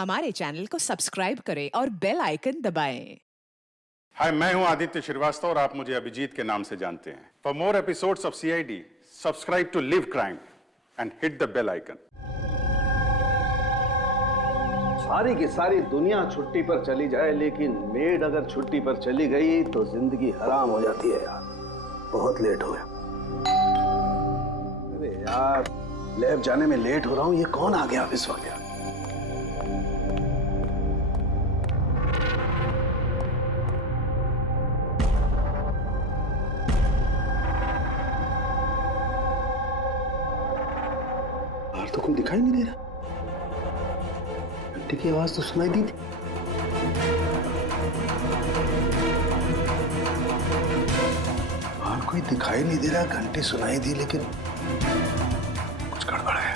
हमारे चैनल को सब्सक्राइब करें और बेल आइकन दबाएं। हाय, मैं हूं आदित्य श्रीवास्तव और आप मुझे अभिजीत के नाम से जानते हैं। For more episodes of CID, subscribe to Live Crime and hit the bell icon. सारी की सारी दुनिया छुट्टी पर चली जाए, लेकिन मेड अगर छुट्टी पर चली गई तो जिंदगी हराम हो जाती है यार। बहुत लेट हो गया। अरे यार, लैब जाने में लेट हो रहा हूं। ये कौन आ गया इस वक्त यार? बाहर तो कोई दिखाई नहीं दे रहा। घंटी की आवाज तो सुनाई दी थी। बाहर कोई दिखाई नहीं दे रहा, घंटी सुनाई दी, लेकिन कुछ गड़बड़ है।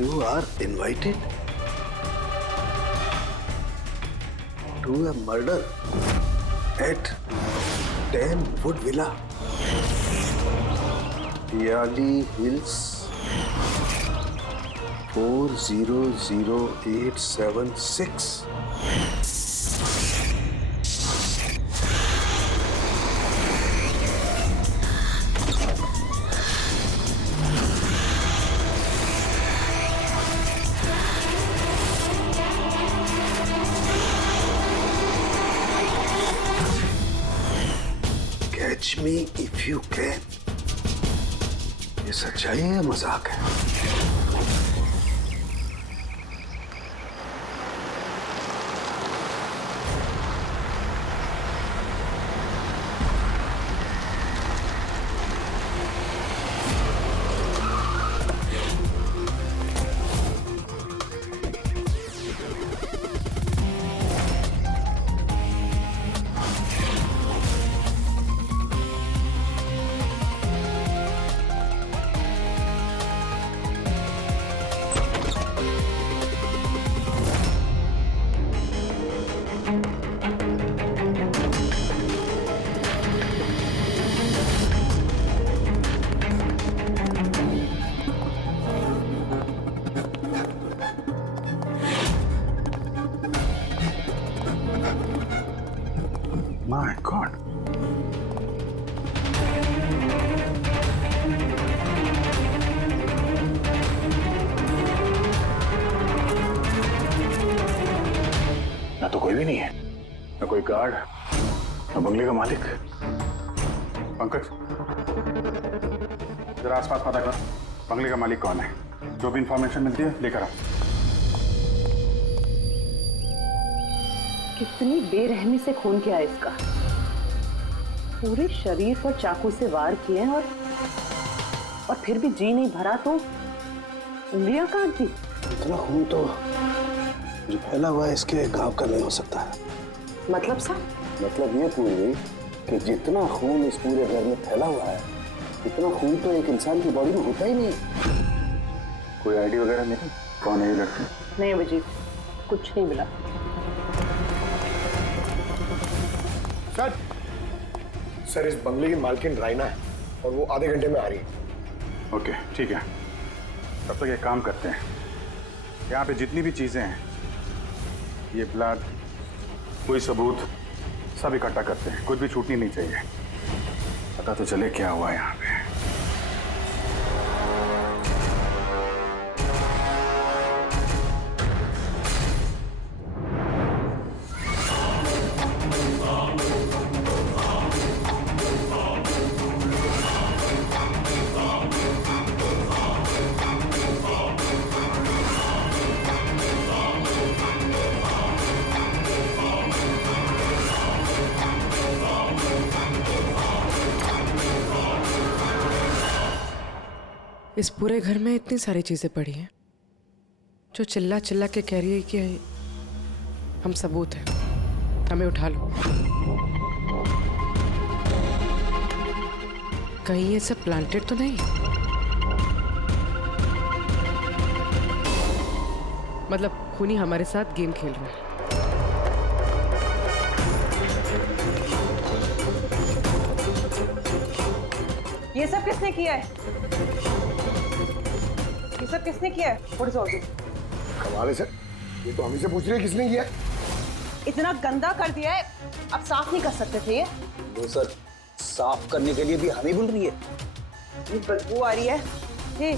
You are invited to a murder at 10 Wood Villa, Yali Hills, 400876. Catch me if you can. ये सच्चाई है या मजाक है? My God. ना तो कोई भी नहीं है, ना कोई गार्ड, ना बंगले का मालिक। पंकज, जरा आसपास पता कर, बंगले का मालिक कौन है। जो भी इंफॉर्मेशन मिलती है लेकर आओ। कितनी बेरहमी से खून किया है इसका। पूरे शरीर पर चाकू से वार किए और फिर भी जी नहीं भरा तो उंगलियां काट दी। इतना खून तो जो फैला हुआ है इसके गांव का नहीं हो सकता है। मतलब सा? मतलब ये पूरी कि जितना खून इस पूरे घर में फैला हुआ है, इतना खून तो एक इंसान की बॉडी में होता ही नहीं। कोई आईडी वगैरह नहीं? कौन है ये लड़की? नहीं अभिजीत, कुछ नहीं मिला। सर, इस बंगले की मालकिन राइना है और वो आधे घंटे में आ रही है। ओके, ठीक है। तब तक एक काम करते हैं, यहाँ पे जितनी भी चीजें हैं, ये ब्लड, कोई सबूत, सब इकट्ठा करते हैं। कुछ भी छूटनी नहीं चाहिए। पता तो चले क्या हुआ यहाँ पे। इस पूरे घर में इतनी सारी चीजें पड़ी हैं जो चिल्ला चिल्ला के कह रही है कि हम सबूत हैं, हमें उठा लो। कहीं ये सब प्लांटेड तो नहीं? मतलब खूनी हमारे साथ गेम खेल रहा है। ये सब किसने किया है? ये सब किसने किया है? What is all this? कमाल है सर, ये तो हम ही से पूछ रहे हैं किसने किया। इतना गंदा कर दिया है, अब साफ नहीं कर सकते थे ये? वो सर साफ करने के लिए भी हमें बोल रही है। ये बदबू आ रही है। हे,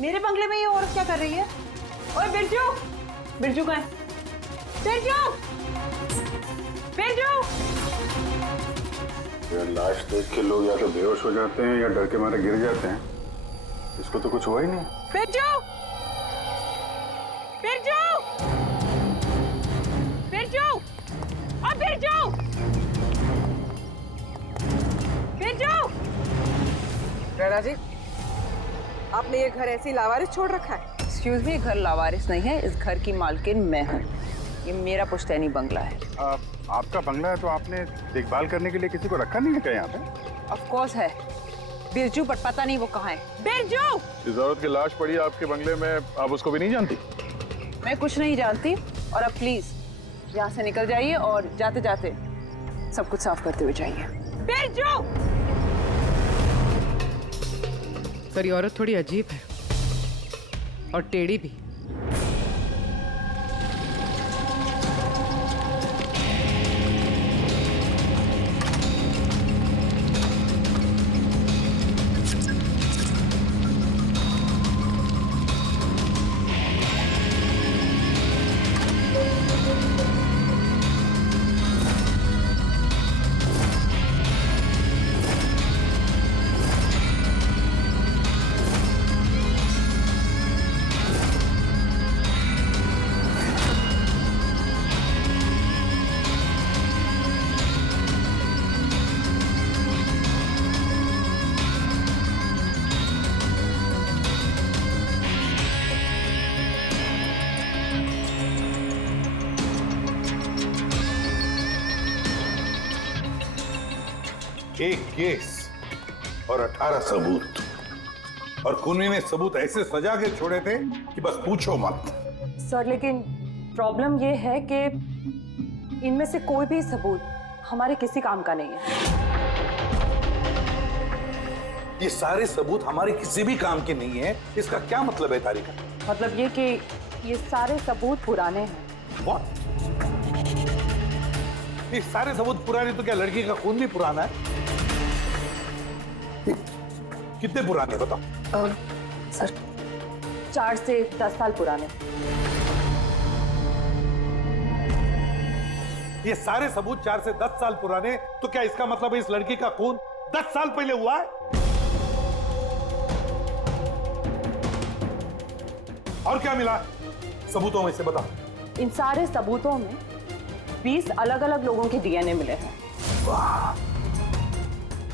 मेरे बंगले में ये औरत क्या कर रही है? ओए बिरजू, बिरजू कहाँ है? बिरजू, बिरजू। यार लाश देख के लोग या तो बेहोश हो जाते हैं या डर के मारे गिर जाते हैं। इसको तो कुछ हुआ ही नहीं। बिरजू, बिरजू, बिरजू, और बिरजू, बिरजू। राणा जी, आपने ये घर ऐसे ही लावारिस छोड़ रखा है? एक्सक्यूज मी, घर लावारिस नहीं है, इस घर की मालकिन मैं हूँ। ये मेरा पुश्तैनी बंगला है। आपका बंगला है तो आपने देखभाल करने के लिए किसी को रखा नहीं है क्या यहाँ पे? ऑफ कोर्स है बिरजू, बट पता नहीं वो कहाँ है। बिरजू! इस औरत की लाश पड़ी है आपके बंगले में, आप उसको भी नहीं जानती? मैं कुछ नहीं जानती, और अब प्लीज यहाँ से निकल जाइए और जाते जाते सब कुछ साफ करते हुए जाइए। बिरजू! सर ये औरत थोड़ी अजीब है और टेढ़ी भी। एक केस और 18 सबूत, और खूनी ने सबूत ऐसे सजा के छोड़े थे कि बस पूछो मत। सर लेकिन प्रॉब्लम ये है कि इनमें से कोई भी सबूत हमारे किसी काम का नहीं है। ये सारे सबूत हमारे किसी भी काम के नहीं है, इसका क्या मतलब है तारिका? मतलब ये कि ये सारे सबूत पुराने हैं। What? ये सारे सबूत पुराने तो क्या लड़की का खून भी पुराना है? कितने पुराने बताओ? सर 4 से 10 साल पुराने। ये सारे सबूत 4 से 10 साल पुराने, तो क्या इसका मतलब है इस लड़की का खून 10 साल पहले हुआ है? और क्या मिला सबूतों में से बताओ? इन सारे सबूतों में 20 अलग अलग लोगों के डीएनए मिले हैं। वाह,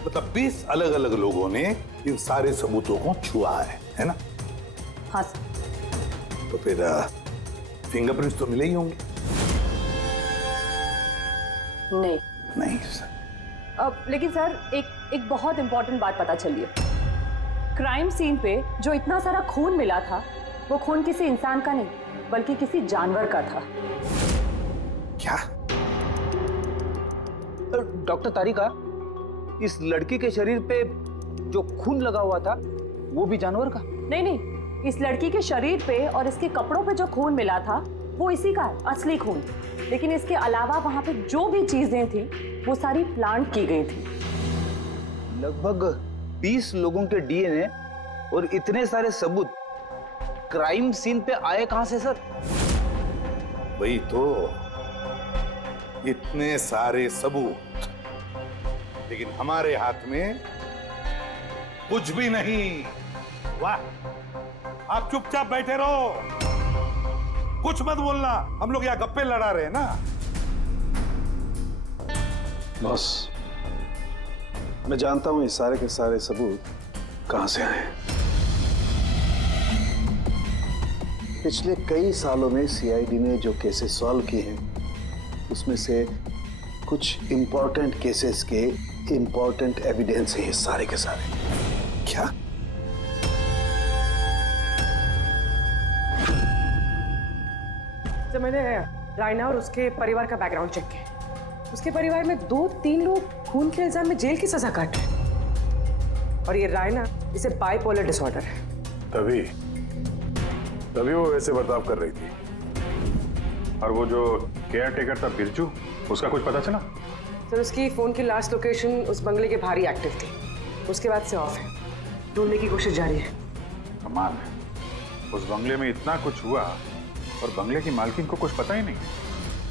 मतलब 20 अलग अलग लोगों ने इन सारे सबूतों को छुआ है ना? हाँ सर। तो फिर फिंगरप्रिंट्स तो मिले ही होंगे? नहीं। नहीं सर। अब लेकिन सर एक बहुत इंपॉर्टेंट बात पता चली है। क्राइम सीन पे जो इतना सारा खून मिला था, वो खून किसी इंसान का नहीं बल्कि किसी जानवर का था। क्या? डॉक्टर तारिका, इस लड़की के शरीर पे जो खून लगा हुआ था वो भी जानवर का? नहीं, इस लड़की के शरीर पे और इसके कपड़ों पे जो खून मिला था वो इसी का है, असली खून। लेकिन इसके अलावा वहां पे जो भी चीजें थी वो सारी प्लांट की गई थी। लगभग 20 लोगों के डीएनए और इतने सारे सबूत क्राइम सीन पे आए कहां से सर? वही तो, इतने सारे सबूत, लेकिन हमारे हाथ में कुछ भी नहीं। वाह, आप चुपचाप बैठे रहो, कुछ मत बोलना, हम लोग यहाँ गप्पे लड़ा रहे हैं ना। बॉस, मैं जानता हूं ये सारे के सारे सबूत कहां से आए। पिछले कई सालों में सीआईडी ने जो केसेस सॉल्व किए हैं उसमें से कुछ इंपॉर्टेंट केसेस के इंपॉर्टेंट एविडेंस है ये सारे के सारे। क्या? जब मैंने रायना और उसके परिवार का बैकग्राउंड चेक किया, उसके परिवार में 2-3 लोग खून के इल्जाम में जेल की सजा काट रहे हैं। और ये रायना, इसे बाइपोलर डिसऑर्डर है। तभी वो वैसे बर्ताव कर रही थी। और वो जो केयर टेकर था बिरजू, उसका कुछ पता चला? सर, उसकी फोन की लास्ट लोकेशन उस बंगले के बाहर ही एक्टिव थी, उसके बाद से ऑफ है। ढूंढने की कोशिश जारी है। कमाल है, उस बंगले में इतना कुछ हुआ और बंगले की मालकिन को कुछ पता ही नहीं।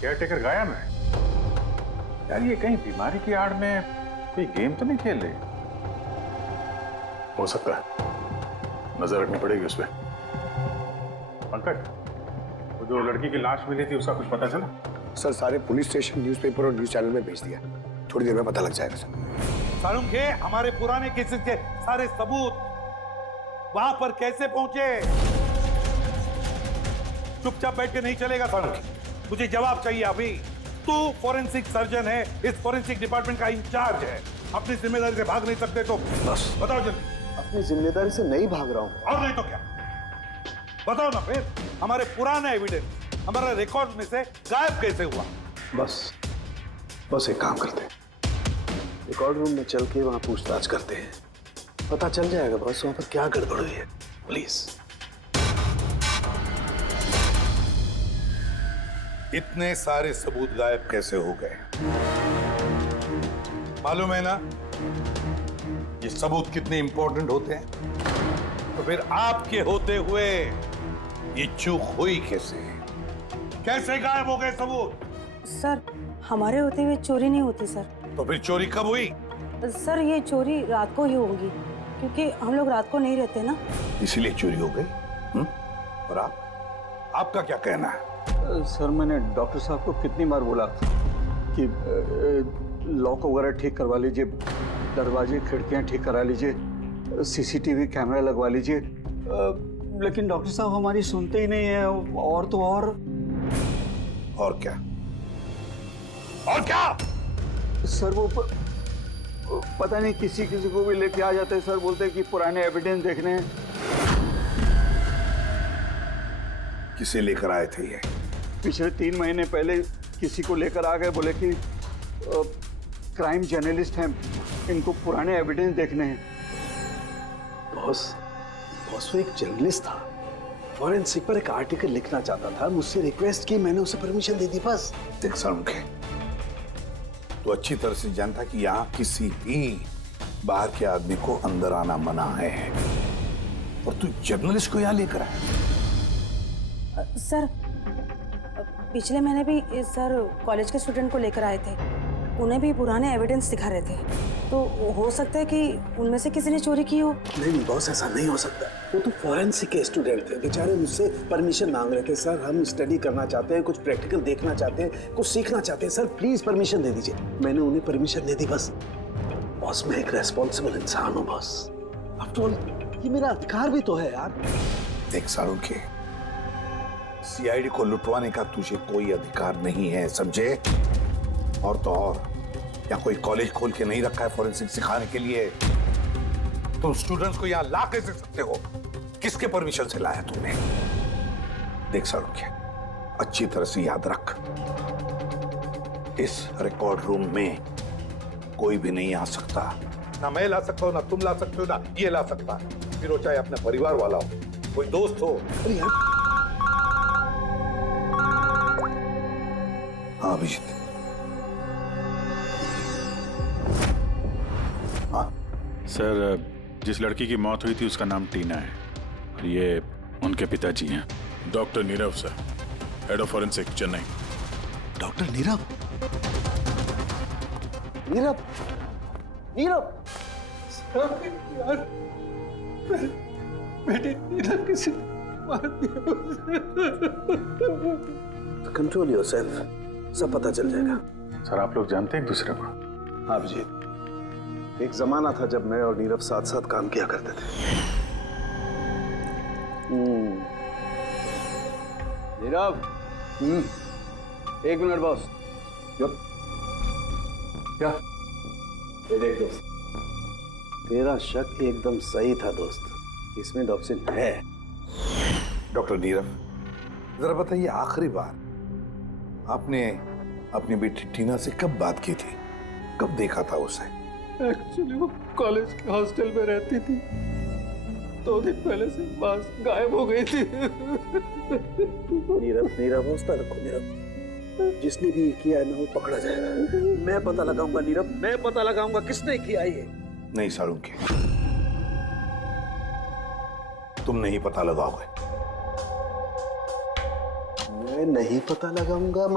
केयर टेकर गायब है। यार ये कहीं बीमारी की आड़ में कोई गेम तो नहीं खेल रहे? हो सकता है, नजर रखनी पड़ेगी उस पर। पंकज, वो जो लड़की की लाश मिली थी उसका कुछ पता चला? सर सारे पुलिस स्टेशन, न्यूज़पेपर और न्यूज़ चैनल में भेज दिया। थोड़ी देर में पता लग जाएगा सर। सारुण के हमारे पुराने केसेस के सारे सबूत वहां पर कैसे पहुंचे? चुपचाप बैठ के नहीं चलेगा सारुण, मुझे जवाब चाहिए अभी। तू फॉरेंसिक सर्जन है, इस फॉरेंसिक डिपार्टमेंट का इंचार्ज है, अपनी जिम्मेदारी से भाग नहीं सकते तो बस बताओ जल्दी। अपनी जिम्मेदारी से नहीं भाग रहा हूं। और नहीं तो क्या? बताओ ना फिर, हमारे पुराने एविडेंस, हमारे रिकॉर्ड में से गायब कैसे हुआ? बस एक काम करते हैं, रिकॉर्ड रूम में चल के वहां पूछताछ करते हैं, पता चल जाएगा बस वहां पर क्या गड़बड़ हुई है। प्लीज। इतने सारे सबूत गायब कैसे हो गए? मालूम है ना ये सबूत कितने इंपॉर्टेंट होते हैं? तो फिर आपके होते हुए ये चूक हुई कैसे? कैसे गायब हो गए सबूत? सर, हमारे होते हुए चोरी नहीं होती सर। तो फिर चोरी कब हुई? सर, ये चोरी रात को ही होगी, क्योंकि हम लोग रात को नहीं रहते ना। इसीलिए चोरी हो गई। और आपका क्या कहना है? सर, मैंने डॉक्टर साहब को कितनी बार बोला कि लॉक वगैरह ठीक करवा लीजिए, दरवाजे खिड़कियां ठीक करा लीजिए, सीसीटीवी कैमरा लगवा लीजिए, लेकिन डॉक्टर साहब हमारी सुनते ही नहीं है। और तो और क्या? और क्या? सर वो पता नहीं किसी को भी लेके आ जाते हैं सर, बोलते हैं कि पुराने एविडेंस देखने हैं। किसे लेकर आए थे ये? पिछले 3 महीने पहले किसी को लेकर आ गए, बोले कि क्राइम जर्नलिस्ट हैं, इनको पुराने एविडेंस देखने हैं। बॉस वो एक जर्नलिस्ट था, फॉरेंसिक पर एक आर्टिकल लिखना चाहता था, मुझसे रिक्वेस्ट की, मैंने उसे परमिशन दे दी बस। देख सारुण के, तो अच्छी तरह से जानता कि यहाँ किसी भी बाहर के आदमी को अंदर आना मना है, और तू जर्नलिस्ट को यहाँ लेकर आया। सर, पिछले महीने भी सर कॉलेज के स्टूडेंट को लेकर आए थे, उन्हें भी पुराने एविडेंस दिखा रहे थे, तो हो सकता है कि उनमें से किसी ने चोरी की हो। नहीं बॉस, ऐसा नहीं हो सकता। वो तो फॉरेंसिक के स्टूडेंट थे, बेचारे मुझसे परमिशन मांग रहे थे। सर, हम स्टडी करना चाहते हैं, कुछ प्रैक्टिकल देखना चाहते हैं, कुछ सीखना चाहते हैं, सर प्लीज परमिशन दे दीजिए। मैंने उन्हें परमिशन दे दी बस। बॉस, मैं एक रेस्पॉन्सिबल इंसान हूँ बॉस, आफ्टर ऑल ये मेरा अधिकार भी तो है यार। देख सारुण के, सीआईडी को लुटवाने का तुझे कोई अधिकार नहीं है, समझे? और तो और यहाँ कोई कॉलेज खोल के नहीं रखा है फॉरेंसिक सिखाने के लिए। तुम स्टूडेंट्स को यहाँ ला कैसे सकते हो? किसके परमिशन से लाया तुमने? देख सारुण के, अच्छी तरह से याद रख, इस रिकॉर्ड रूम में कोई भी नहीं आ सकता। ना मैं ला सकता हूँ, ना तुम ला सकते हो, ना ये ला सकता है, फिर वो चाहे अपने परिवार वाला हो, कोई दोस्त हो। हाँ अभिजीत। सर, जिस लड़की की मौत हुई थी उसका नाम टीना है, और ये उनके पिताजी हैं, doctor Nirav sir, head of forensic Chennai. Doctor Nirav? Nirav? Nirav? यार, बेटे नीरव किसी मार दिया। कंट्रोल योरसेल्फ, सब पता चल जाएगा। सर, आप लोग जानते हैं एक दूसरे को? हाँ अभिजीत, एक जमाना था जब मैं और नीरव साथ साथ काम किया करते थे। नीरव। एक मिनट बॉस। क्या? ये देख दोस्त, तेरा शक एकदम सही था दोस्त, इसमें टॉक्सिन है। डॉक्टर नीरव, जरा बताइए, आखिरी बार आपने अपनी बेटी टीना से कब बात की थी? कब देखा था उसे? एक्चुअली वो कॉलेज के हॉस्टल में रहती थी, 2 दिन पहले से बस गायब हो गई थी। नीरव हौसला रखो नीरव, जिसने भी किया है ना वो पकड़ा जाएगा। मैं पता लगाऊंगा नीरव, मैं पता लगाऊंगा किसने किया ये। नहीं साळुंखे, तुम नहीं पता लगाओगे। मैं नहीं पता लगाऊंगा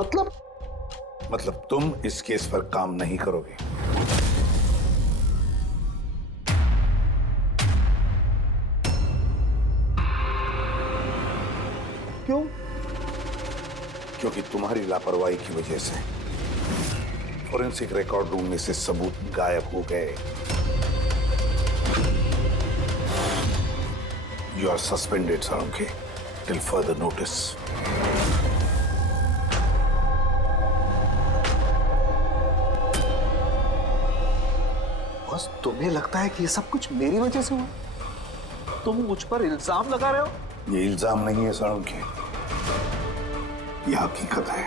मतलब तुम इस केस पर काम नहीं करोगे। क्यों? क्योंकि तुम्हारी लापरवाही की वजह से फॉरेंसिक रिकॉर्ड रूम में से सबूत गायब हो गए। You are suspended Salunkhe till further notice. बस तुम्हें लगता है कि ये सब कुछ मेरी वजह से हुआ? तुम मुझ पर इल्जाम लगा रहे हो? ये इल्जाम नहीं है साळुंखे, ये हकीकत है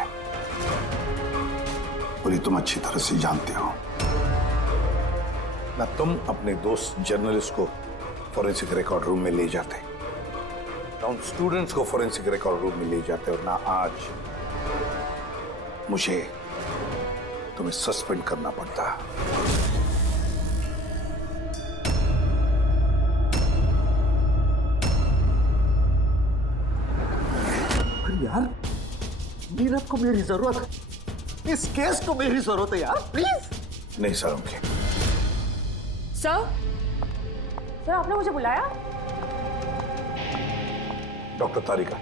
और ये तुम अच्छी तरह से जानते हो ना। तुम अपने दोस्त जर्नलिस्ट को फॉरेंसिक रिकॉर्ड रूम में ले जाते, ना उन स्टूडेंट्स को फॉरेंसिक रिकॉर्ड रूम में ले जाते, और ना आज मुझे तुम्हें सस्पेंड करना पड़ता। यार, नीरव को मेरी जरूरत है, इस केस को मेरी जरूरत है यार, प्लीज। नहीं साळुंखे। सर आपने मुझे बुलाया? डॉक्टर तारिका,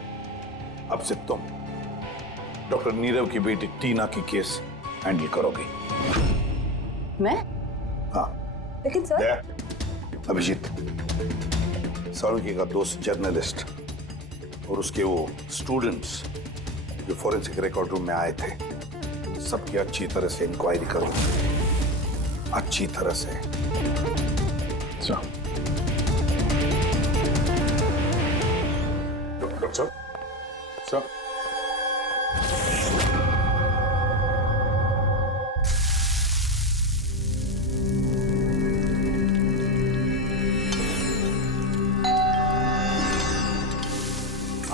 अब से तुम डॉक्टर नीरव की बेटी टीना की केस हैंडल करोगी। मैं? हाँ। लेकिन सर। अभिजीत, साळुंखे का दोस्त जर्नलिस्ट और उसके वो स्टूडेंट्स जो फॉरेंसिक रिकॉर्ड रूम में आए थे, सबकी अच्छी तरह से इंक्वायरी करो, अच्छी तरह से। डॉक्टर साहब,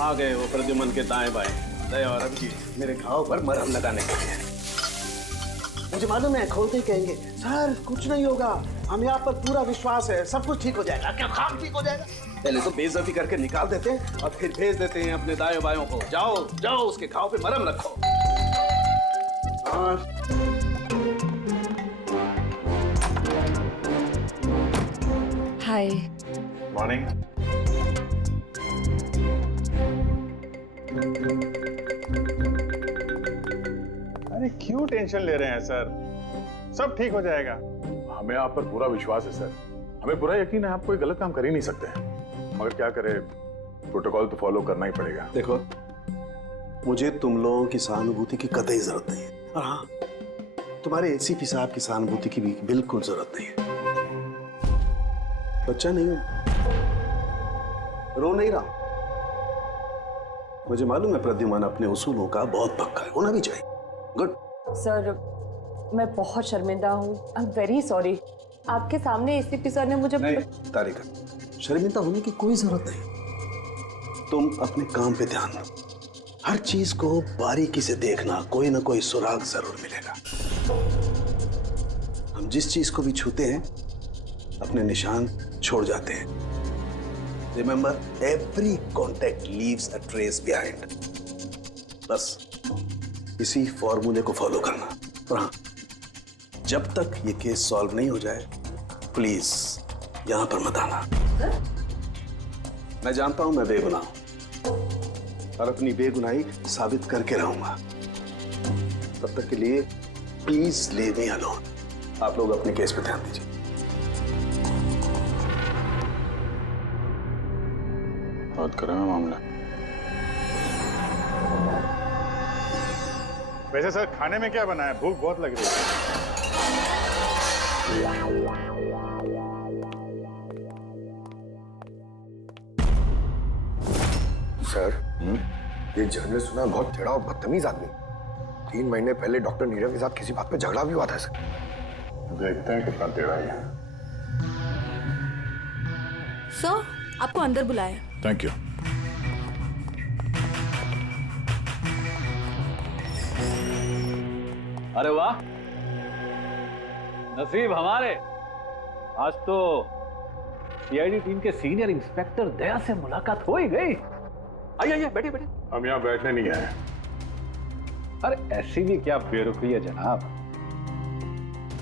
आ गए वो प्रद्युमन के दाएं बाएं, दया और अभिजीत मेरे घाव पर मरहम लगाने के लिए। मुझे मालूम है खोलते ही कहेंगे सर कुछ नहीं होगा, हमें आप पर पूरा विश्वास है, सब कुछ ठीक हो जाएगा। क्या काम ठीक हो जाएगा? पहले तो बेइज्जती करके निकाल देते हैं और फिर भेज देते हैं अपने दाएं बायों को, जाओ जाओ उसके घाव पे मरहम रखो। हाय। मॉर्निंग। अरे क्यों टेंशन ले रहे हैं सर, सब ठीक हो जाएगा। हमें आप पर पूरा विश्वास है सर, हमें पूरा यकीन है आप कोई गलत काम कर ही नहीं सकते, मगर क्या करें, प्रोटोकॉल तो फॉलो करना ही पड़ेगा। देखो, मुझे तुम लोगों की सहानुभूति की कतई जरूरत नहीं है, और हाँ, तुम्हारे एसीपी साहब की सहानुभूति की भी बिल्कुल जरूरत नहीं है। बच्चा नहीं हूं, रो नहीं रहा। मुझे मालूम है प्रद्युमन अपने उसूलों का बहुत पक्का है, होना भी चाहिए। गुड। सर मैं बहुत शर्मिंदा हूँ, आई एम वेरी सॉरी। आपके सामने एसीपी सर ने मुझे नहीं तारिका, शर्मिंदा होने की कोई जरूरत नहीं। तुम अपने काम पे ध्यान दो, हर चीज को बारीकी से देखना, कोई ना कोई सुराग जरूर मिलेगा। हम जिस चीज को भी छूते हैं अपने निशान छोड़ जाते हैं। Remember, every contact leaves a trace behind. बस इसी फॉर्मूले को फॉलो करना। और हाँ, जब तक ये केस सॉल्व नहीं हो जाए, प्लीज यहां पर मत आना। मैं जानता हूं मैं बेगुनाह हूं और अपनी बेगुनाही साबित करके रहूंगा। तब तक के लिए प्लीज लीव मी अलोन। आप लोग अपने केस पे ध्यान दीजिए। बात करें मामला। वैसे सर खाने में क्या बना है? भूख बहुत लग रही है। सर, ये जर्नलिस्ट सुना बहुत टेढ़ा और बदतमीज आदमी। 3 महीने पहले डॉक्टर नीरव के साथ किसी बात पे झगड़ा भी हुआ था सर। देखते हैं कितना टेढ़ा है। सर, आपको अंदर बुलाया। Thank you. अरे वाह, नसीब हमारे, आज तो सीआईडी टीम के सीनियर इंस्पेक्टर दया से मुलाकात हो ही गई। आइए आइए, बैठिए बैठिए। हम यहाँ बैठने नहीं आए। अरे ऐसी भी क्या बेरुखी है जनाब।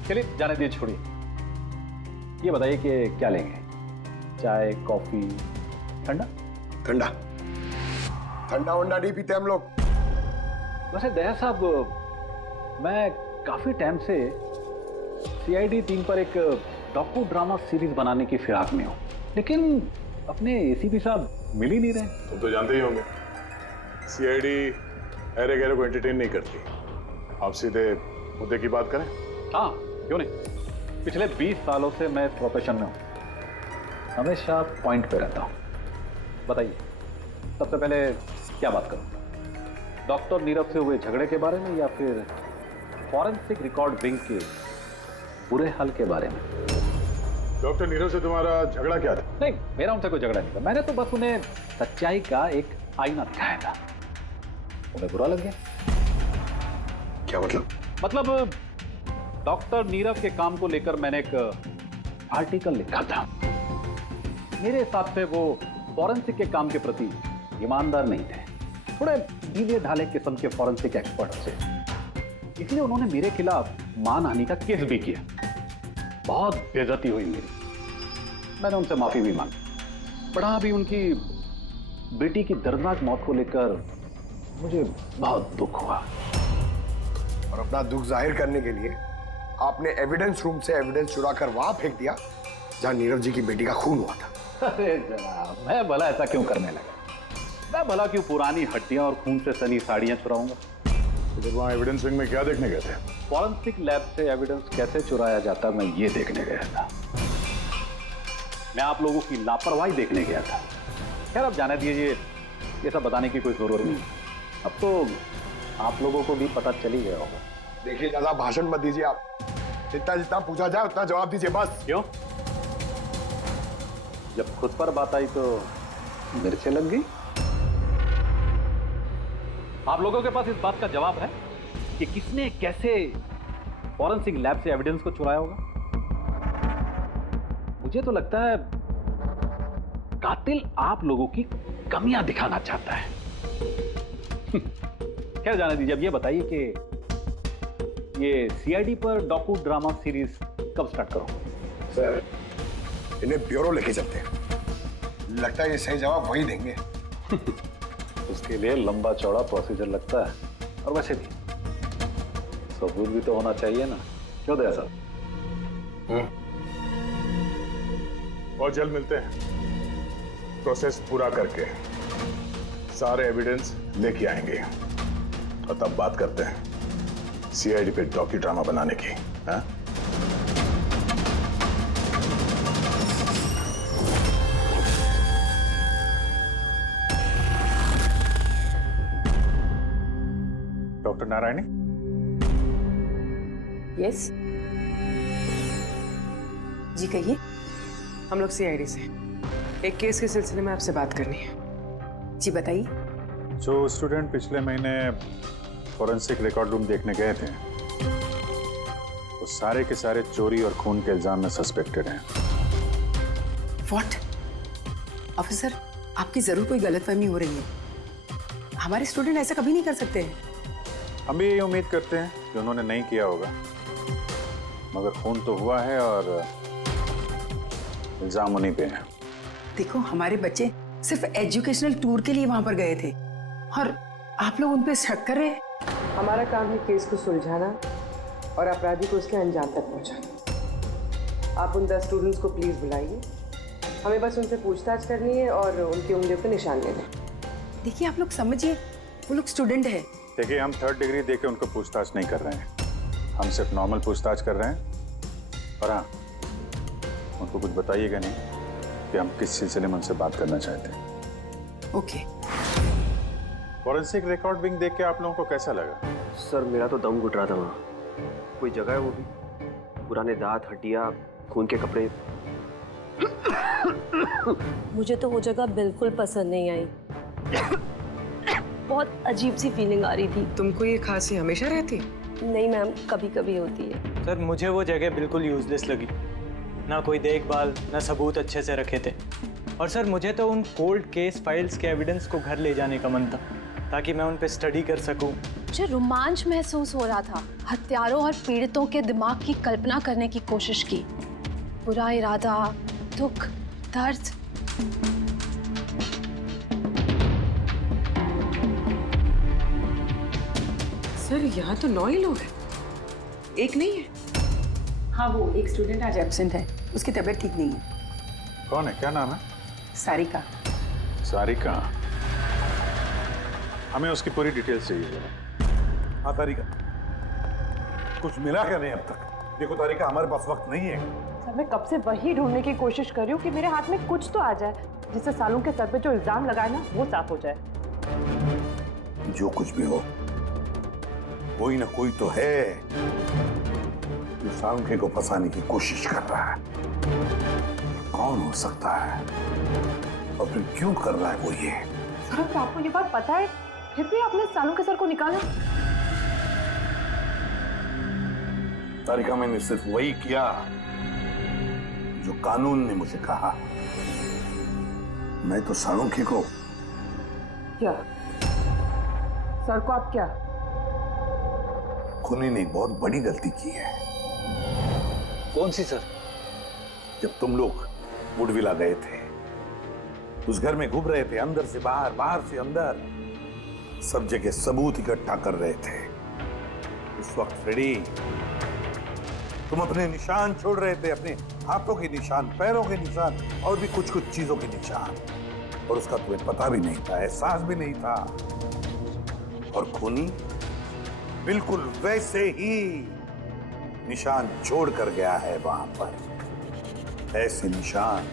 चलिए जाने दीजिए, छोड़िए। ये बताइए कि क्या लेंगे? चाय, कॉफी, ठंडा? ठंडा ठंडा वंडा नहीं पीते हम लोग। वैसे दया साहब, मैं काफी टाइम से सीआईडी टीम पर एक डॉक्यू ड्रामा सीरीज बनाने की फिराक में हूं, लेकिन अपने एसीपी साहब मिल ही नहीं रहे। तुम तो जानते ही होंगे, सीआईडी अरे गहरे को एंटरटेन नहीं करती। आप सीधे मुद्दे की बात करें। हाँ, क्यों नहीं। पिछले 20 सालों से मैं इस प्रोफेशन में हूं, हमेशा पॉइंट पे रहता हूं। बताइए, सबसे पहले क्या बात करूं? डॉक्टर नीरव से हुए झगड़े के बारे में या फिर फॉरेंसिक रिकॉर्ड विंग के बुरे हाल के बारे में? डॉक्टर नीरव से तुम्हारा झगड़ा क्या था? नहीं, मेरा उनसे कोई झगड़ा नहीं था। मैंने तो बस उन्हें सच्चाई का एक आईना दिखाया था। उन्हें बुरा लग गया। क्या मतलब? मतलब डॉक्टर नीरव के काम को लेकर मैंने एक आर्टिकल लिखा था। मेरे हिसाब से वो फॉरेंसिक के काम के प्रति ईमानदार नहीं थे, थोड़े ढीले ढाले किस्म के फॉरेंसिक एक्सपर्ट थे। इसलिए उन्होंने मेरे खिलाफ मानहानि का केस भी किया। बहुत बेइज्जती हुई मेरी। मैंने उनसे माफी भी मांगी। बड़ा भी उनकी बेटी की दर्दनाक मौत को लेकर मुझे बहुत दुख हुआ। और अपना दुख जाहिर करने के लिए आपने एविडेंस रूम से एविडेंस चुरा कर वहां फेंक दिया जहां नीरव जी की बेटी का खून हुआ था। अरे जनाब, मैं भला ऐसा क्यों करने लगा? मैं भला क्यों पुरानी हड्डियां और खून से सनी साड़ियां चुराऊंगा? तो वहां एविडेंस विंग में क्या देखने गए थे? फॉरेंसिक लैब से एविडेंस कैसे चुराया जाता, मैं ये देखने गया था। मैं आप लोगों की लापरवाही देखने गया था। खैर, अब जाने दीजिए, ये सब बताने की कोई जरूरत नहीं। अब तो आप लोगों को भी पता चल ही गया होगा। देखिए, ज्यादा भाषण मत दीजिए आप। जितना जितना पूछा जाए उतना जवाब दीजिए बस। क्यों? जब खुद पर बात आई तो मिर्चें लग गई। आप लोगों के पास इस बात का जवाब है कि किसने कैसे फॉरेंसिक लैब से एविडेंस को चुराया होगा? मुझे तो लगता है कातिल आप लोगों की कमियां दिखाना चाहता है। खैर, जाने दीजिए। अब ये बताइए कि ये सीआईडी पर डॉक्यू ड्रामा सीरीज कब स्टार्ट करो? सर, इन्हें ब्यूरो लेके चलते हैं। लगता है ये सही जवाब वही देंगे। उसके लिए लंबा चौड़ा प्रोसीजर लगता है, और वैसे भी सबूत भी तो होना चाहिए ना। क्यों दया साहब? और जल्द मिलते हैं। प्रोसेस पूरा करके सारे एविडेंस लेके आएंगे और तब बात करते हैं सीआईडी पे डॉक्यू ड्रामा बनाने की। हाँ? डॉक्टर नारायणी? यस जी कहिए। हम लोग सीआईडी से एक केस के सिलसिले में आपसे बात करनी है। जी बताइए। जो स्टूडेंट पिछले महीने फॉरेंसिक रिकॉर्ड रूम देखने गए थे, वो सारे के सारे चोरी और खून के इल्जाम में सस्पेक्टेड हैं। व्हाट? ऑफिसर, आपकी जरूर कोई गलतफहमी हो रही है। हमारे स्टूडेंट ऐसा कभी नहीं कर सकते हैं। हम भी यही उम्मीद करते हैं कि उन्होंने नहीं किया होगा, मगर खून तो हुआ है और इल्जाम उन्हीं पे है। देखो, हमारे बच्चे सिर्फ एजुकेशनल टूर के लिए वहां पर गए थे और आप लोग उन पे शक कर रहे हैं। हमारा काम है केस को सुलझाना और अपराधी को उसके अंजाम तक पहुंचाना। आप उन 10 स्टूडेंट्स को प्लीज बुलाइए। हमें बस उनसे पूछताछ करनी है और उनकी उंगलियों पर निशान लेने। देखिए, आप लोग समझिए, वो लोग स्टूडेंट है। देखिए, हम 3rd डिग्री देके उनको पूछताछ नहीं कर रहे हैं, हम सिर्फ नॉर्मल पूछताछ कर रहे हैं। और हाँ, उनको कुछ बताइएगा नहीं कि हम किस सिलसिले में उनसे बात करना चाहते हैं। ओके। फॉरेंसिक रिकॉर्ड विंग देख के आप लोगों को कैसा लगा? सर मेरा तो दम घुट रहा था वहाँ। कोई जगह है वो भी, पुराने दांत, हड्डियाँ, खून के कपड़े। मुझे तो वो जगह बिल्कुल पसंद नहीं आई। बहुत अजीब सी फीलिंग आ रही थी। तुमको ये खांसी हमेशा रहती? नहीं मैम, कभी कभी होती है। सर मुझे वो जगह बिल्कुल यूजलेस लगी, ना कोई देखभाल, ना सबूत अच्छे से रखे थे। और सर मुझे तो उन कोल्ड केस फाइल्स के एविडेंस को घर ले जाने का मन था, ताकि मैं उन पे स्टडी कर सकूं। मुझे रोमांच महसूस हो रहा था। हत्यारों और पीड़ितों के दिमाग की कल्पना करने की कोशिश की। बुरा इरादा, दुख, दर्द। सर यहाँ तो 9 ही लोग हैं, एक नहीं है। हाँ, वो एक स्टूडेंट आज एब्सेंट है, उसकी तबीयत ठीक नहीं है। कौन है, क्या नाम है? सारिका। सारिका, हमें उसकी पूरी डिटेल्स चाहिए। हाँ तारिका, कुछ मिला क्या नहीं अब तक? देखो तारिका, हमारे पास वक्त नहीं है। सर मैं कब से वही ढूंढने की कोशिश कर रही हूँ कि मेरे हाथ में कुछ तो आ जाए, जिससे सालों के सर पे जो इल्जाम लगाए ना वो साफ हो जाए। जो कुछ भी हो, कोई ना कोई तो है जो सांखे को फंसाने की कोशिश कर रहा है। कौन हो सकता है और फिर क्यों कर रहा है वो ये? सर तो आपको ये बात पता है, फिर भी आपने सालों के सर को निकाला। तारिका, मैंने सिर्फ वही किया जो कानून ने मुझे कहा। मैं तो सालुंखे को क्या? सर को आप क्या? खूनी ने बहुत बड़ी गलती की है। कौन सी सर? जब तुम लोग वुडविला गए थे, उस घर में घूम रहे थे, अंदर से बाहर, बाहर से अंदर, सब जगह सबूत इकट्ठा कर रहे थे। उस वक्त फ्रेडी, तुम अपने निशान छोड़ रहे थे, अपने हाथों के निशान, पैरों के निशान और भी कुछ कुछ चीजों के निशान, और उसका तुम्हें पता भी नहीं था, एहसास भी नहीं था। और खूनी बिल्कुल वैसे ही निशान छोड़ कर गया है वहां पर। ऐसे निशान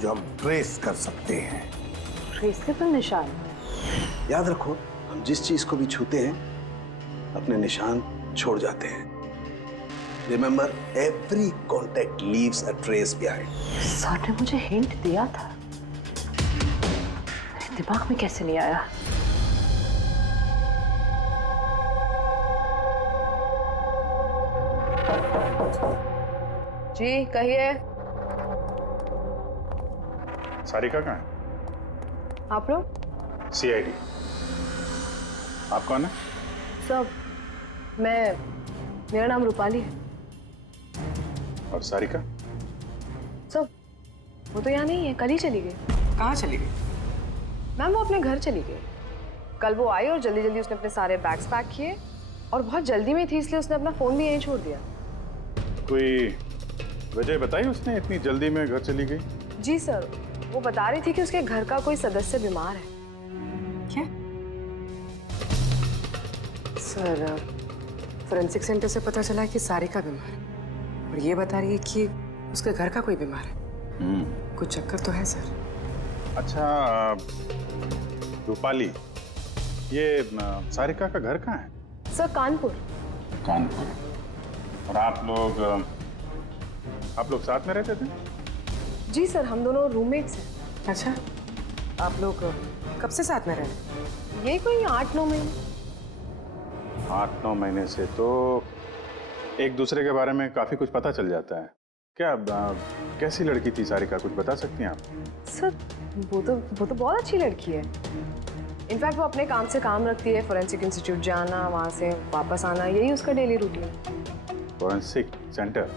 जो हम ट्रेस कर सकते हैं। ट्रेसेबल निशान? याद रखो, हम जिस चीज को भी छूते हैं अपने निशान छोड़ जाते हैं। Remember, every contact leaves a trace behind. Sir ने मुझे हिंट दिया था, मेरे दिमाग में कैसे नहीं आया? जी कहिए। सारिका कहाँ है? आप लोग? CID। आप कौन है? सब, मेरा नाम रूपाली है। और सारिका? सब, वो तो यहाँ नहीं है, कल ही चली गई। कहाँ चली गई? मैम वो अपने घर चली गई। कल वो आई और जल्दी जल्दी उसने अपने सारे बैग्स पैक किए, और बहुत जल्दी में थी इसलिए उसने अपना फोन भी यहीं छोड़ दिया। कोई वजह बताई उसने इतनी जल्दी में घर चली गई? जी सर, वो बता रही थी कि उसके घर का कोई सदस्य बीमार है। क्या? सर, फोरेंसिक सेंटर से पता चला है कि सारिका बीमार है, और ये बता रही है कि उसके घर का कोई बीमार है। कुछ चक्कर तो है सर। अच्छा रूपाली, ये सारिका का घर कहाँ है? सर कानपुर। कानपुर। और आप लोग साथ में रहते थे? जी सर, हम दोनों रूममेट्स हैं। अच्छा, आप लोग कब से साथ में रह रहे हैं? ये कोई 8-9 महीने। 8-9 महीने से तो एक दूसरे के बारे में काफी कुछ पता चल जाता है। क्या कैसी लड़की थी सारिका, कुछ बता सकती हैं आप? सर वो तो बहुत अच्छी लड़की है। इनफैक्ट वो अपने काम से काम रखती है, फोरेंसिक इंस्टीट्यूट जाना, वहाँ से वापस आना, यही उसका डेली रूटीन है। Forensic centre?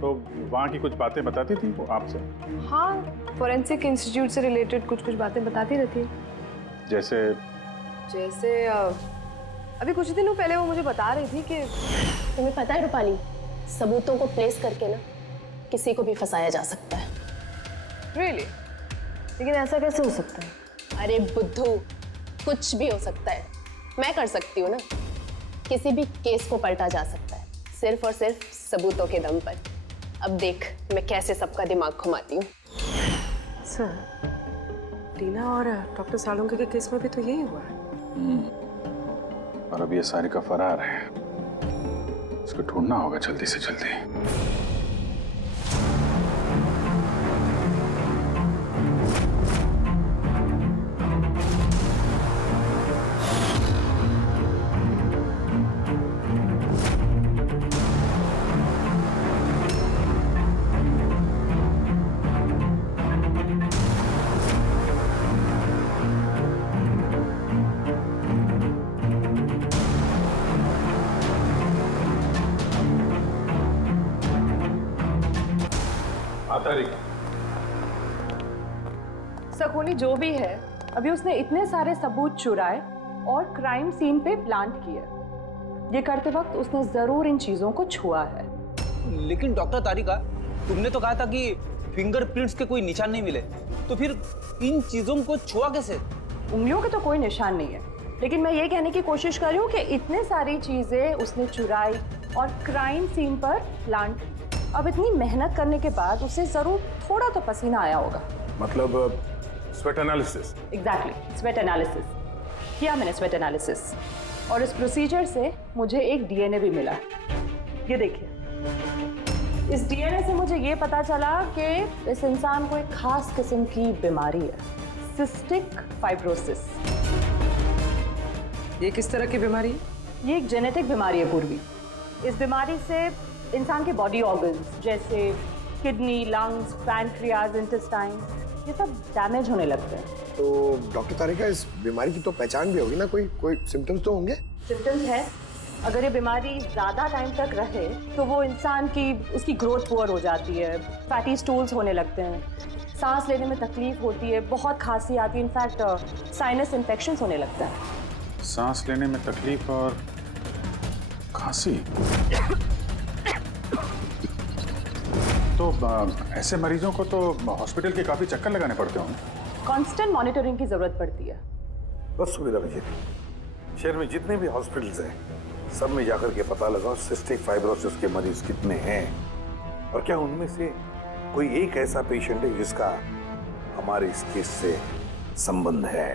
तो वहाँ की कुछ बातें बताती थी वो आपसे? हाँ, फोरेंसिक इंस्टीट्यूट से रिलेटेड कुछ बातें बताती रहती है। जैसे अभी कुछ दिनों पहले वो मुझे बता रही थी कि तुम्हें पता है रूपाली, सबूतों को प्लेस करके ना किसी को भी फंसाया जा सकता है। रियली? लेकिन ऐसा कैसे हो सकता है? अरे बुद्धू, कुछ भी हो सकता है, मैं कर सकती हूँ ना। किसी भी केस को पलटा जा सकता है, सिर्फ और सिर्फ सबूतों के दम पर। अब देख मैं कैसे सबका दिमाग घुमाती हूँ। सर, टीना और डॉक्टर सालुंके के केस में भी तो यही हुआ है। और अब ये सारिका फरार है, इसको ढूंढना होगा जल्दी से जल्दी। सकोनी जो भी है, अभी उसने इतने सारे सबूत चुराए और क्राइम सीन पे प्लांट किए। ये करते वक्त उसने जरूर इन चीजों को छुआ है। लेकिन डॉक्टर तारिका, तुमने तो कहा था कि फिंगरप्रिंट्स के कोई निशान नहीं मिले, तो फिर इन चीजों को छुआ कैसे? उंगलियों के तो कोई निशान नहीं है, लेकिन मैं ये कहने की कोशिश कर रही हूँ कि इतने सारी चीजें उसने चुराई और क्राइम सीन पर प्लांट। अब इतनी मेहनत करने के बाद उसे जरूर थोड़ा तो पसीना आया होगा। मतलब sweat analysis? Exactly, sweat analysis किया मैंने, स्वेट एनालिसिस। और इस प्रोसीजर से मुझे एक डीएनए भी मिला। ये देखिए, इस डीएनए से मुझे ये पता चला कि इस इंसान को एक खास किस्म की बीमारी है, सिस्टिक फाइब्रोसिस। ये किस तरह की बीमारी है? ये एक जेनेटिक बीमारी है पूर्वी। इस बीमारी से इंसान के बॉडी ऑर्गन्स जैसे किडनी, लंग्स, पैनक्रियाज, इंटेस्टाइन, ये सब डैमेज होने लगते हैं। तो डॉक्टर तारिका, इस बीमारी की तो पहचान भी होगी ना? कोई सिम्टम्स तो होंगे? सिम्टम्स है। अगर ये बीमारी ज़्यादा टाइम तक रहे तो वो इंसान की उसकी ग्रोथ पुअर हो जाती है, फैटी स्टूल्स होने लगते हैं, सांस लेने में तकलीफ होती है, बहुत खांसी आती है, इनफैक्ट साइनस इन्फेक्शंस होने लगता है। सांस लेने में तकलीफ और खांसी? तो ऐसे मरीजों को तो हॉस्पिटल के काफी चक्कर लगाने पड़ते होंगे। कांस्टेंट मॉनिटरिंग की जरूरत पड़ती है। बस सुविधा मुझे, शहर में जितने भी हॉस्पिटल्स हैं सब में जाकर के पता लगाओ सिस्टिक फाइब्रोसिस के मरीज कितने हैं और क्या उनमें से कोई एक ऐसा पेशेंट है जिसका हमारे इस केस से संबंध है।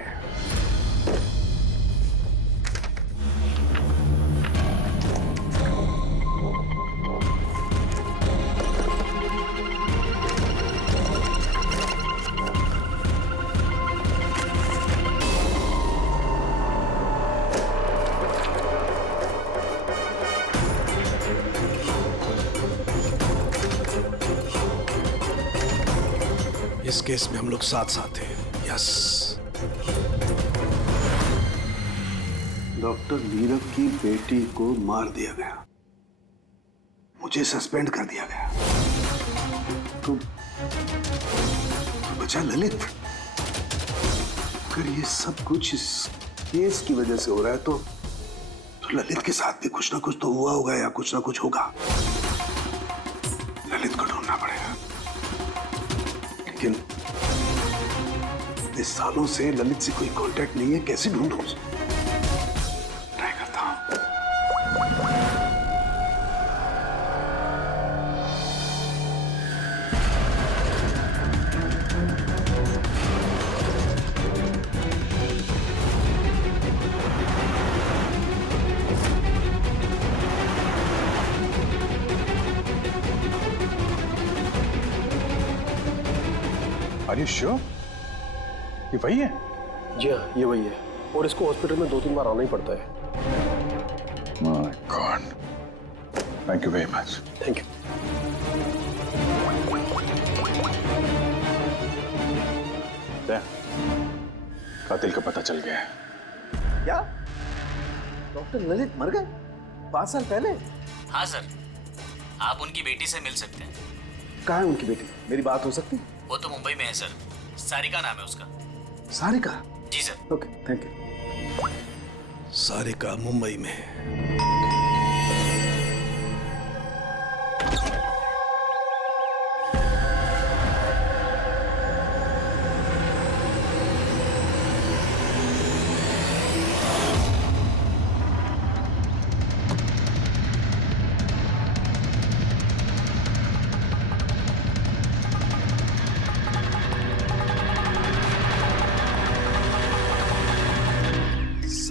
इस केस में हम लोग साथ साथ हैं। यस। डॉक्टर नीरव की बेटी को मार दिया गया, मुझे सस्पेंड कर दिया गया, तो बचा ललित। अगर ये सब कुछ इस केस की वजह से हो रहा है तो ललित के साथ भी कुछ ना कुछ तो हुआ होगा या कुछ ना कुछ होगा। ललित को ढूंढना पड़ेगा। लेकिन इतने सालों से ललित से कोई कांटेक्ट नहीं है, कैसे ढूंढूं उसे? ट्राई करता हूं। Are you sure? ये वही है? जी हाँ, ये वही है। और इसको हॉस्पिटल में 2-3 बार आना ही पड़ता है। My God. Thank you very much. Thank you. कातिल का पता चल गया है। क्या? डॉक्टर ललित मर गए 5 साल पहले? हाँ सर, आप उनकी बेटी से मिल सकते हैं। कहाँ है उनकी बेटी? मेरी बात हो सकती? वो तो मुंबई में है सर, सारिका नाम है उसका। सारिका? जी sir. Okay, thank you. Sarika Mumbai में है।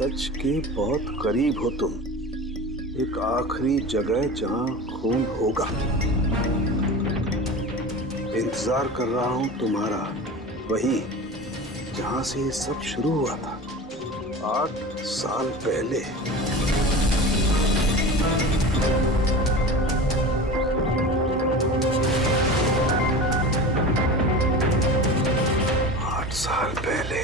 सच के बहुत करीब हो तुम। एक आखिरी जगह जहां खून होगा। इंतजार कर रहा हूं तुम्हारा, वही जहां से ये सब शुरू हुआ था 8 साल पहले। साल पहले।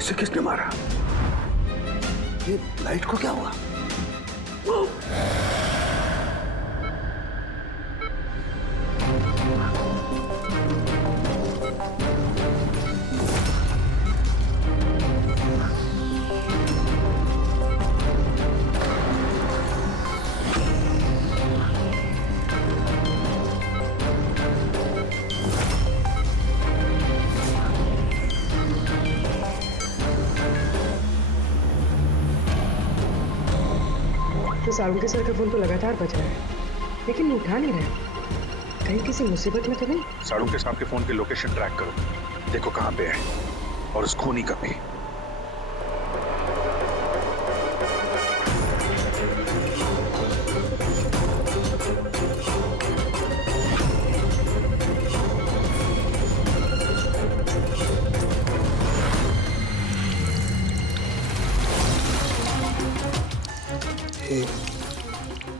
इसे किसने मारा? ये लाइट को क्या हुआ? तो सारुण के सर का फोन तो लगातार बज रहा है, लेकिन वो उठा नहीं रहा। कहीं किसी मुसीबत में तो नहीं? सारुण के साहब के फोन की लोकेशन ट्रैक करो, देखो कहाँ पे है और उस खूनी का भी।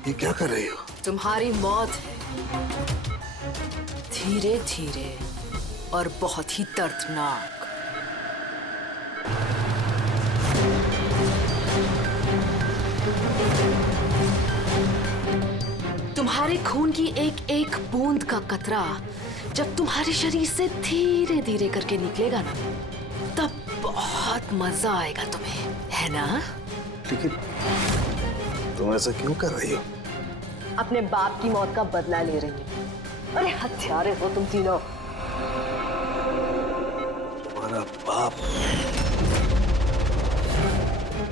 ये क्या कर रही हो? तुम्हारी मौत है, धीरे धीरे और बहुत ही दर्दनाक। तुम्हारे खून की एक एक बूंद का कतरा जब तुम्हारे शरीर से धीरे धीरे करके निकलेगा ना, तब बहुत मजा आएगा तुम्हें, है ना? लेकिन तुम ऐसा क्यों कर रही हो? अपने बाप की मौत का बदला ले रही है। अरे हत्यारे हो तुम तीनों। तुम्हारा बाप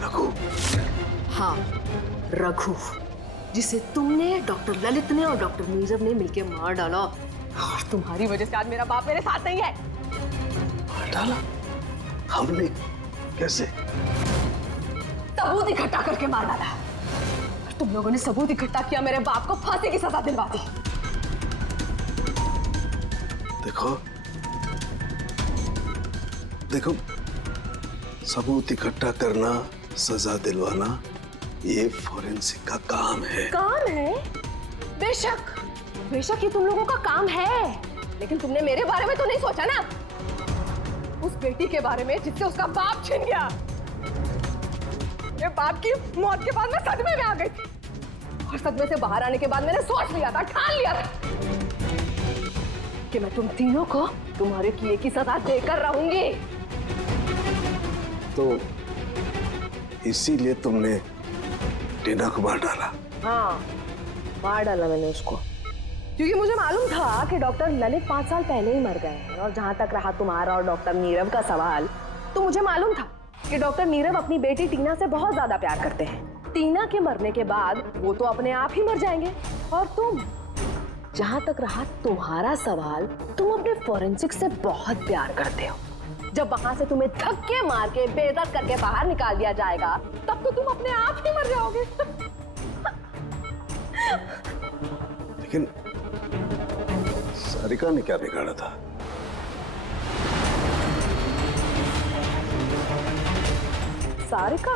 रघु? हाँ, रघु, जिसे तुमने, डॉक्टर ललित ने और डॉक्टर नीरव ने मिलकर मार डाला। और तुम्हारी वजह से आज मेरा बाप मेरे साथ नहीं है। मार डाला? हमने? कैसे? सबूत इकट्ठा करके मार डाला। तुम लोगों ने सबूत इकट्ठा किया, मेरे बाप को फांसी की सजा दिलवा दी। देखो देखो, सबूत इकट्ठा करना, सजा दिलवाना, ये फॉरेंसिक का काम है। काम है? बेशक बेशक ये तुम लोगों का काम है, लेकिन तुमने मेरे बारे में तो नहीं सोचा ना, उस बेटी के बारे में जिससे उसका बाप छिन गया। मेरे बाप की मौत के बाद मैं सदमे में आ गई थी, और सदमे से बाहर आने के बाद मैंने सोच लिया था, ठान लिया था कि मैं तुम तीनों को तुम्हारे किए की सजा देकर रहूंगी। तो इसीलिए तुमने टीना को मार डाला? हाँ, मार डाला मैंने उसको, क्योंकि मुझे मालूम था कि डॉक्टर ललित 5 साल पहले ही मर गए हैं। और जहां तक रहा तुम्हारा और डॉक्टर नीरव का सवाल, तो मुझे मालूम था कि डॉक्टर नीरव अपनी बेटी टीना से बहुत ज्यादा प्यार करते हैं। टीना के मरने के बाद वो तो अपने आप ही मर जाएंगे। और तुम, जहां तक रहा तुम्हारा सवाल, तुम अपने फॉरेंसिक से बहुत प्यार करते हो। जब वहां से तुम्हें धक्के मार के बेइज्जत करके बाहर निकाल दिया जाएगा, तब तो तुम अपने आप ही मर जाओगे। लेकिन सारिका ने क्या बिगाड़ा था? सारिका?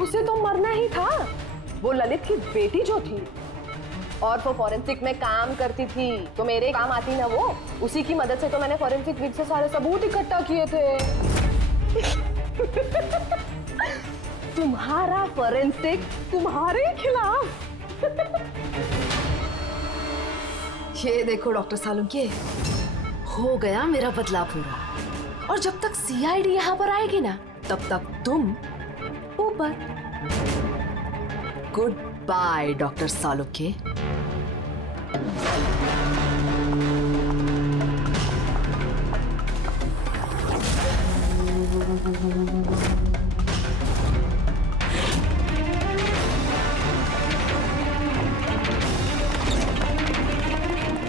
उसे तो मरना ही था। वो ललित की बेटी जो थी, और वो फॉरेंसिक में काम करती थी, तो मेरे काम आती ना वो। उसी की मदद से तो मैंने फॉरेंसिक विद से सारे सबूत इकट्ठा किए थे। तुम्हारा फॉरेंसिक तुम्हारे खिलाफ। ये देखो डॉक्टर सालुंके, हो गया मेरा बदला पूरा। और जब तक सीआईडी यहाँ पर आएगी ना, तब तक तुम ऊपर। Good by doctor Salunke.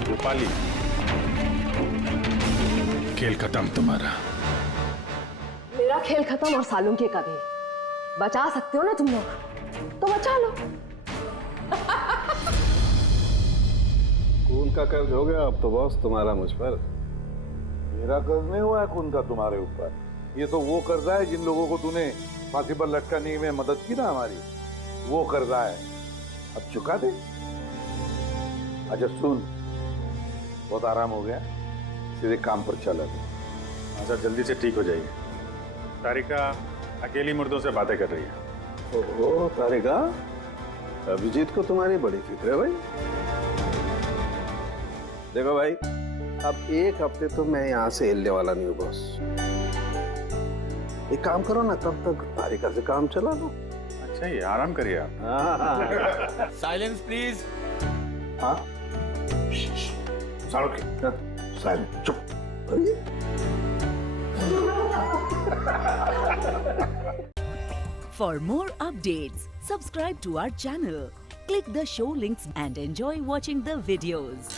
Rupali, खेल खत्म तुम्हारा। मेरा खेल खत्म और सालुंके का भी। बचा सकते हो ना तुम लोग, तो बचा लो। खून का कर्ज हो गया अब तो बॉस तुम्हारा मुझ पर। मेरा कर्ज नहीं हुआ है खून का तुम्हारे ऊपर। ये तो वो कर्जा है जिन लोगों को तूने फांसी पर लटकाने में मदद की ना हमारी, वो कर्जा है। अब चुका दे। अच्छा सुन, बहुत आराम हो गया, सीधे काम पर चल। अच्छा जल्दी से ठीक हो जाइए। तारिका अकेली मुर्दों से बातें कर रही है। ओहो तारिका, अभिजीत को तुम्हारी बड़ी फिक्र है भाई। देखो भाई, अब एक हफ्ते तो मैं यहाँ से हिलने वाला नहीं हूँ बॉस। एक काम करो ना, तब तक तारिका से काम चला लो। अच्छा ये आराम करिए आप। Silence please. हाँ साइलेंट, चुप। For more updates, subscribe to our channel, click the show links and enjoy watching the videos.